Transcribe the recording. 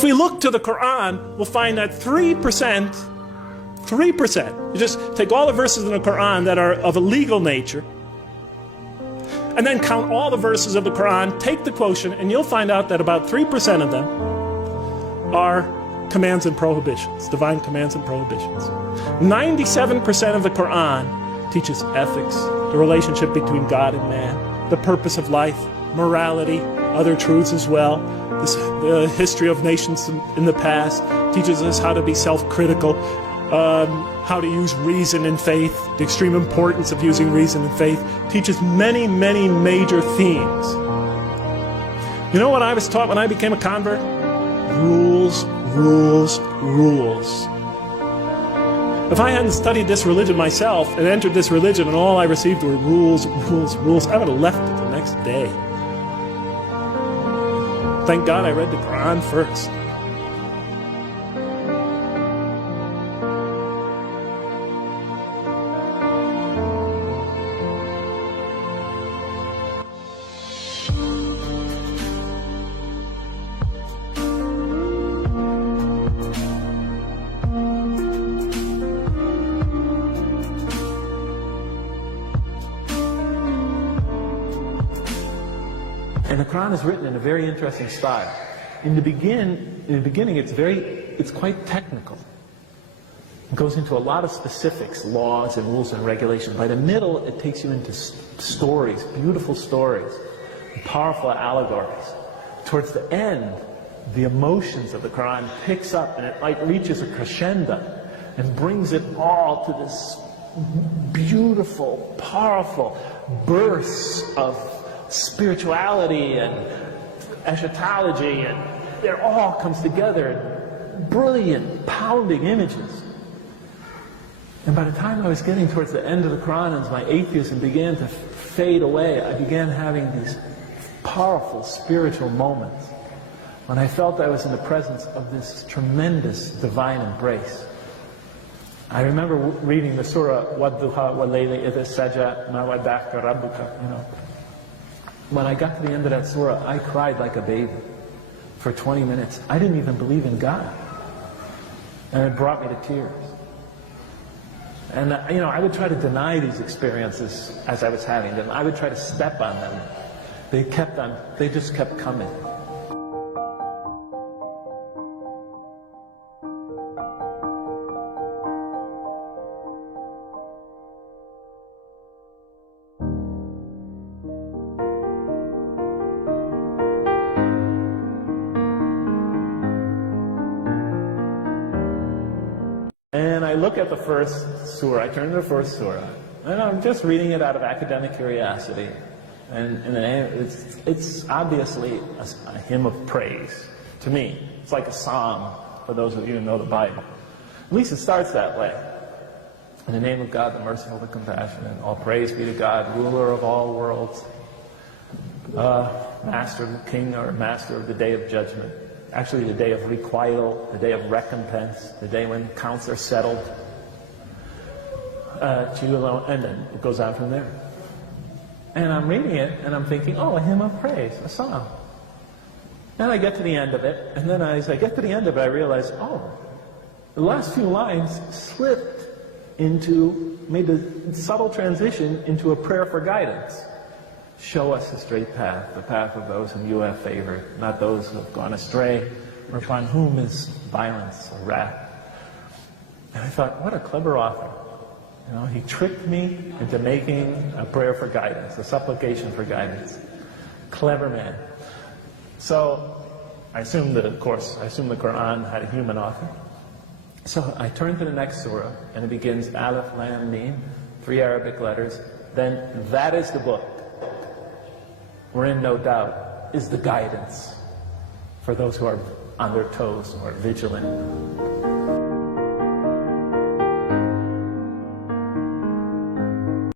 If we look to the Qur'an, we'll find that 3%, you just take all the verses in the Qur'an that are of a legal nature, and then count all the verses of the Qur'an, take the quotient, and you'll find out that about 3% of them are commands and prohibitions, divine commands and prohibitions. 97% of the Qur'an teaches ethics, the relationship between God and man, the purpose of life, morality, other truths as well. The history of nations in the past teaches us how to be self-critical, how to use reason and faith, the extreme importance of using reason and faith, teaches many, many major themes. You know what I was taught when I became a convert? Rules, rules, rules. If I hadn't studied this religion myself and entered this religion and all I received were rules, rules, rules, I would have left it the next day. Thank God I read the Qur'an first. And the Qur'an is written in a very interesting style. In the beginning, it's quite technical. It goes into a lot of specifics, laws and rules and regulations. By the middle, it takes you into stories, beautiful stories, powerful allegories. Towards the end, the emotions of the Qur'an picks up and it like reaches a crescendo and brings it all to this beautiful, powerful bursts of spirituality and eschatology, and it all comes together in brilliant, pounding images. And by the time I was getting towards the end of the Qur'an, as my atheism began to fade away, I began having these powerful spiritual moments when I felt I was in the presence of this tremendous divine embrace. I remember reading the surah, وَالضُّحَى وَاللَّيْلِ إِذَا سَجَى مَا وَدَّعَكَ رَبُّكَ, you know. When I got to the end of that surah, I cried like a baby for 20 minutes. I didn't even believe in God. And it brought me to tears. And you know, I would try to deny these experiences as I was having them. I would try to step on them. They just kept coming. And I look at the first surah, I turn to the first surah, and I'm just reading it out of academic curiosity. And it's obviously a hymn of praise to me. It's like a psalm for those of you who know the Bible. At least it starts that way. In the name of God, the merciful, the compassionate, all praise be to God, ruler of all worlds, master of the king or master of the day of judgment. Actually, the day of requital, the day of recompense, the day when counts are settled. To you alone, and then it goes on from there. And I'm reading it, and I'm thinking, oh, a hymn of praise, a psalm. And I get to the end of it, and then as I get to the end of it, I realize, oh, the last few lines slipped made a subtle transition into a prayer for guidance. Show us the straight path, the path of those whom you have favored, not those who have gone astray, or upon whom is violence or wrath. And I thought, what a clever author. You know, he tricked me into making a prayer for guidance, a supplication for guidance. Clever man. So I assumed that, of course, the Qur'an had a human author. So I turn to the next surah, and it begins Alif, Lam, Mim, 3 Arabic letters. Then that is the book, wherein, no doubt, is the guidance for those who are on their toes or vigilant.